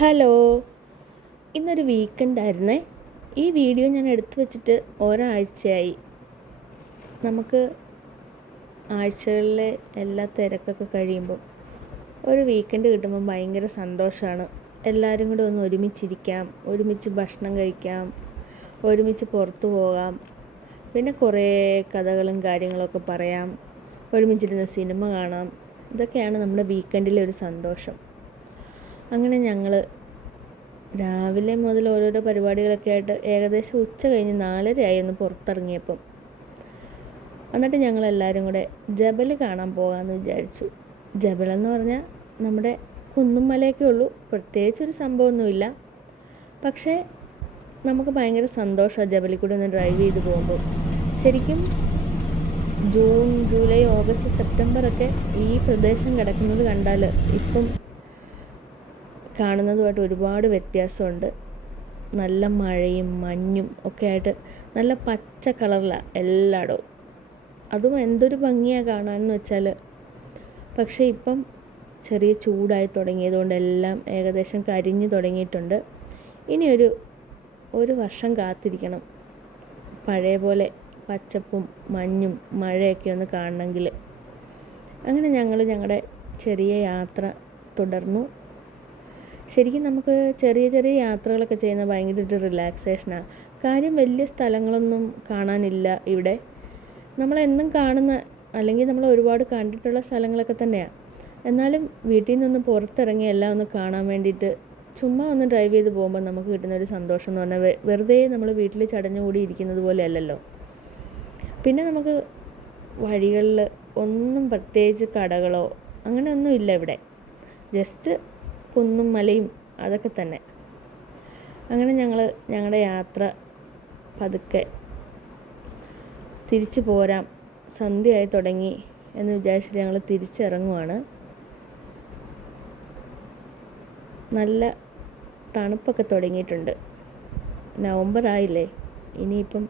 Hello, ഇന്നൊരു വീക്കെൻഡായിരുന്നേ. ഈ video ഞാൻ എടുത്തു വെച്ചിട്ട് ഒരാഴ്ചയായി. നമുക്ക് ആഴ്ചകളിലെ എല്ലാ തിരക്കൊക്കെ കഴിയുമ്പം ഒരു വീക്കെൻഡ് കിട്ടുമ്പം ഭയങ്കര സന്തോഷമാണ്. എല്ലാവരും കൂടെ ഒന്ന് ഒരുമിച്ചിരിക്കാം, ഒരുമിച്ച് ഭക്ഷണം കഴിക്കാം, ഒരുമിച്ച് പുറത്തു പോകാം, പിന്നെ കുറേ കഥകളും കാര്യങ്ങളൊക്കെ പറയാം, ഒരുമിച്ചിരുന്ന് സിനിമ കാണാം. ഇതൊക്കെയാണ് നമ്മുടെ വീക്കെൻഡിലെ ഒരു സന്തോഷം. അങ്ങനെ ഞങ്ങൾ രാവിലെ മുതൽ ഓരോരോ പരിപാടികളൊക്കെ ആയിട്ട് ഏകദേശം ഉച്ച കഴിഞ്ഞ് 4:30 ഒന്ന് പുറത്തിറങ്ങിയപ്പം. എന്നിട്ട് ഞങ്ങളെല്ലാവരും കൂടെ ജബൽ കാണാൻ പോകാമെന്ന് വിചാരിച്ചു. ജബലെന്ന് പറഞ്ഞാൽ നമ്മുടെ കുന്നും മലയൊക്കെ ഉള്ളൂ, പ്രത്യേകിച്ചൊരു സംഭവമൊന്നുമില്ല. പക്ഷേ നമുക്ക് ഭയങ്കര സന്തോഷമാണ് ജബലിൽ കൂടെ ഒന്ന് ഡ്രൈവ് ചെയ്ത് പോകുമ്പോൾ. ശരിക്കും ജൂൺ, ജൂലൈ, ഓഗസ്റ്റ്, സെപ്റ്റംബറൊക്കെ ഈ പ്രദേശം കിടക്കുന്നത് കണ്ടാൽ ഇപ്പം കാണുന്നതുമായിട്ട് ഒരുപാട് വ്യത്യാസമുണ്ട്. നല്ല മഴയും മഞ്ഞും ഒക്കെ ആയിട്ട് നല്ല പച്ച കളറിലാണ് എല്ലായിടവും. അതും എന്തൊരു ഭംഗിയാണ് കാണാനെന്ന് വെച്ചാൽ. പക്ഷേ ഇപ്പം ചെറിയ ചൂടായി തുടങ്ങിയതുകൊണ്ട് എല്ലാം ഏകദേശം കരിഞ്ഞു തുടങ്ങിയിട്ടുണ്ട്. ഇനി ഒരു വർഷം കാത്തിരിക്കണം പഴയ പോലെ പച്ചപ്പും മഞ്ഞും മഴയൊക്കെ ഒന്ന് കാണണമെങ്കിൽ. അങ്ങനെ ഞങ്ങൾ ഞങ്ങളുടെ ചെറിയ യാത്ര തുടർന്നു. ശരിക്കും നമുക്ക് ചെറിയ ചെറിയ യാത്രകളൊക്കെ ചെയ്യുന്നത് ഭയങ്കര റിലാക്സേഷനാണ്. കാര്യം വലിയ സ്ഥലങ്ങളൊന്നും കാണാനില്ല ഇവിടെ. നമ്മളെന്നും കാണുന്ന അല്ലെങ്കിൽ നമ്മൾ ഒരുപാട് കണ്ടിട്ടുള്ള സ്ഥലങ്ങളൊക്കെ തന്നെയാണ്. എന്നാലും വീട്ടിൽ നിന്ന് പുറത്തിറങ്ങി എല്ലാം ഒന്ന് കാണാൻ വേണ്ടിയിട്ട് ചുമ്മാ ഒന്ന് ഡ്രൈവ് ചെയ്ത് പോകുമ്പോൾ നമുക്ക് കിട്ടുന്നൊരു സന്തോഷം എന്ന് പറഞ്ഞാൽ വെറുതെ നമ്മൾ വീട്ടിൽ ചടഞ്ഞുകൂടി ഇരിക്കുന്നത് പോലെ അല്ലല്ലോ. പിന്നെ നമുക്ക് വഴികളിൽ ഒന്നും പ്രത്യേകിച്ച് കടകളോ അങ്ങനെയൊന്നും ഇല്ല ഇവിടെ. ജസ്റ്റ് കുന്നും മലയും അതൊക്കെ തന്നെ. അങ്ങനെ ഞങ്ങൾ ഞങ്ങളുടെ യാത്ര പതുക്കെ തിരിച്ചു പോരാം, സന്ധ്യയായി തുടങ്ങി എന്ന് വിചാരിച്ചിട്ട് ഞങ്ങൾ തിരിച്ചിറങ്ങുവാണ്. നല്ല തണുപ്പൊക്കെ തുടങ്ങിയിട്ടുണ്ട്. നവംബർ ആയില്ലേ, ഇനിയിപ്പം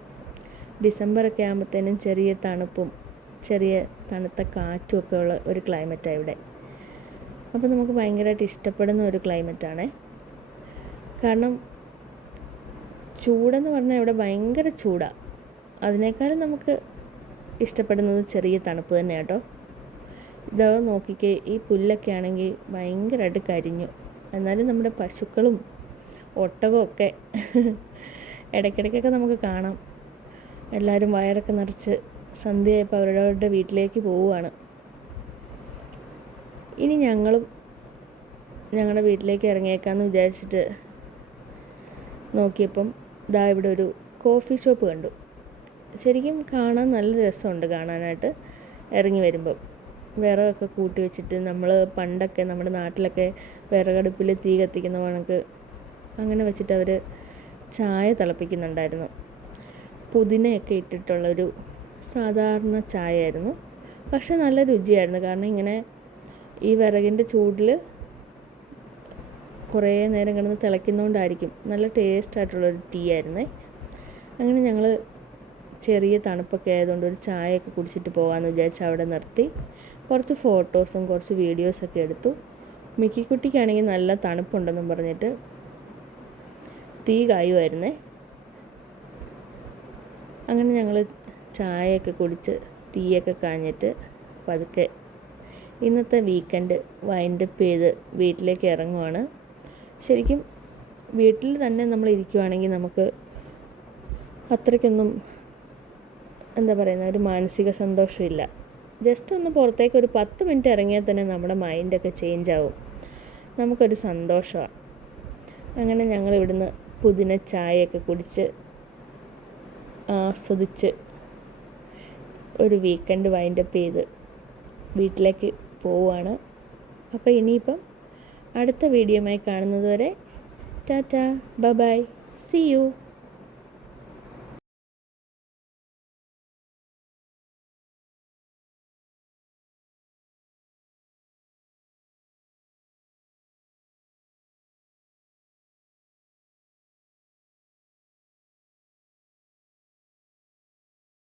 ഡിസംബറൊക്കെ ആകുമ്പോഴത്തേനും ചെറിയ തണുപ്പും ചെറിയ തണുത്ത കാറ്റും ഒക്കെ ഉള്ള ഒരു ക്ലൈമറ്റാണ് ഇവിടെ. അപ്പോൾ നമുക്ക് ഭയങ്കരമായിട്ട് ഇഷ്ടപ്പെടുന്ന ഒരു ക്ലൈമറ്റാണേ. കാരണം ചൂടെന്ന് പറഞ്ഞാൽ ഇവിടെ ഭയങ്കര ചൂടാണ്. അതിനേക്കാളും നമുക്ക് ഇഷ്ടപ്പെടുന്നത് ചെറിയ തണുപ്പ് തന്നെയാണ് കേട്ടോ. ഇതാ നോക്കിക്കേ, ഈ പുല്ലൊക്കെ ആണെങ്കിൽ ഭയങ്കരമായിട്ട് കരിഞ്ഞു. എന്നാലും നമ്മുടെ പശുക്കളും ഒട്ടകവും ഒക്കെ ഇടയ്ക്കിടയ്ക്കൊക്കെ നമുക്ക് കാണാം. എല്ലാവരും വയറൊക്കെ നിറച്ച് സന്ധ്യയായപ്പോൾ അവരവരുടെ വീട്ടിലേക്ക് പോവുകയാണ്. ഇനി ഞങ്ങളും ഞങ്ങളുടെ വീട്ടിലേക്ക് ഇറങ്ങിയേക്കാമെന്ന് വിചാരിച്ചിട്ട് നോക്കിയപ്പം ദാ ഇവിടെ ഒരു കോഫി ഷോപ്പ് കണ്ടു. ശരിക്കും കാണാൻ നല്ല രസമുണ്ട് കാണാനായിട്ട്. ഇറങ്ങി വരുമ്പം വിറകൊക്കെ കൂട്ടി വെച്ചിട്ട് നമ്മൾ പണ്ടൊക്കെ നമ്മുടെ നാട്ടിലൊക്കെ വിറകടുപ്പിൽ തീ കത്തിക്കുന്ന കണക്ക് അങ്ങനെ വെച്ചിട്ട് അവർ ചായ തിളപ്പിക്കുന്നുണ്ടായിരുന്നു. പുതിനയൊക്കെ ഇട്ടിട്ടുള്ളൊരു സാധാരണ ചായയായിരുന്നു. പക്ഷെ നല്ല രുചിയായിരുന്നു. കാരണം ഇങ്ങനെ ഈ വിറകിൻ്റെ ചൂടിൽ കുറേ നേരം കിടന്ന് തിളയ്ക്കുന്നതുകൊണ്ടായിരിക്കും. നല്ല ടേസ്റ്റായിട്ടുള്ളൊരു ടീ ആയിരുന്നേ. അങ്ങനെ ഞങ്ങൾ ചെറിയ തണുപ്പൊക്കെ ആയതുകൊണ്ട് ഒരു ചായയൊക്കെ കുടിച്ചിട്ട് പോകാമെന്ന് വിചാരിച്ച് അവിടെ നിർത്തി കുറച്ച് ഫോട്ടോസും കുറച്ച് വീഡിയോസൊക്കെ എടുത്തു. മിക്കിക്കുട്ടിക്കാണെങ്കിൽ നല്ല തണുപ്പുണ്ടെന്നും പറഞ്ഞിട്ട് തീ കായുമായിരുന്നേ. അങ്ങനെ ഞങ്ങൾ ചായയൊക്കെ കുടിച്ച് തീയൊക്കെ കാഞ്ഞിട്ട് പതുക്കെ ഇന്നത്തെ വീക്കെൻഡ് വൈൻഡപ്പ് ചെയ്ത് വീട്ടിലേക്ക് ഇറങ്ങുവാണ്. ശരിക്കും വീട്ടിൽ തന്നെ നമ്മൾ ഇരിക്കുവാണെങ്കിൽ നമുക്ക് അത്രയ്ക്കൊന്നും എന്താ പറയുന്ന ഒരു മാനസിക സന്തോഷമില്ല. ജസ്റ്റ് ഒന്ന് പുറത്തേക്ക് ഒരു 10 മിനിറ്റ് ഇറങ്ങിയാൽ തന്നെ നമ്മുടെ മൈൻഡൊക്കെ ചേഞ്ച് ആവും. നമുക്കൊരു സന്തോഷമാണ്. അങ്ങനെ ഞങ്ങൾ ഇവിടുന്ന് പുതിന ചായയൊക്കെ കുടിച്ച് ആസ്വദിച്ച് ഒരു വീക്കെൻഡ് വൈൻഡപ്പ് ചെയ്ത് വീട്ടിലേക്ക് പോവുകയാണ്. അപ്പോൾ ഇനിയിപ്പം അടുത്ത വീഡിയോയുമായി കാണുന്നത് വരെ tata, bye bye, see U.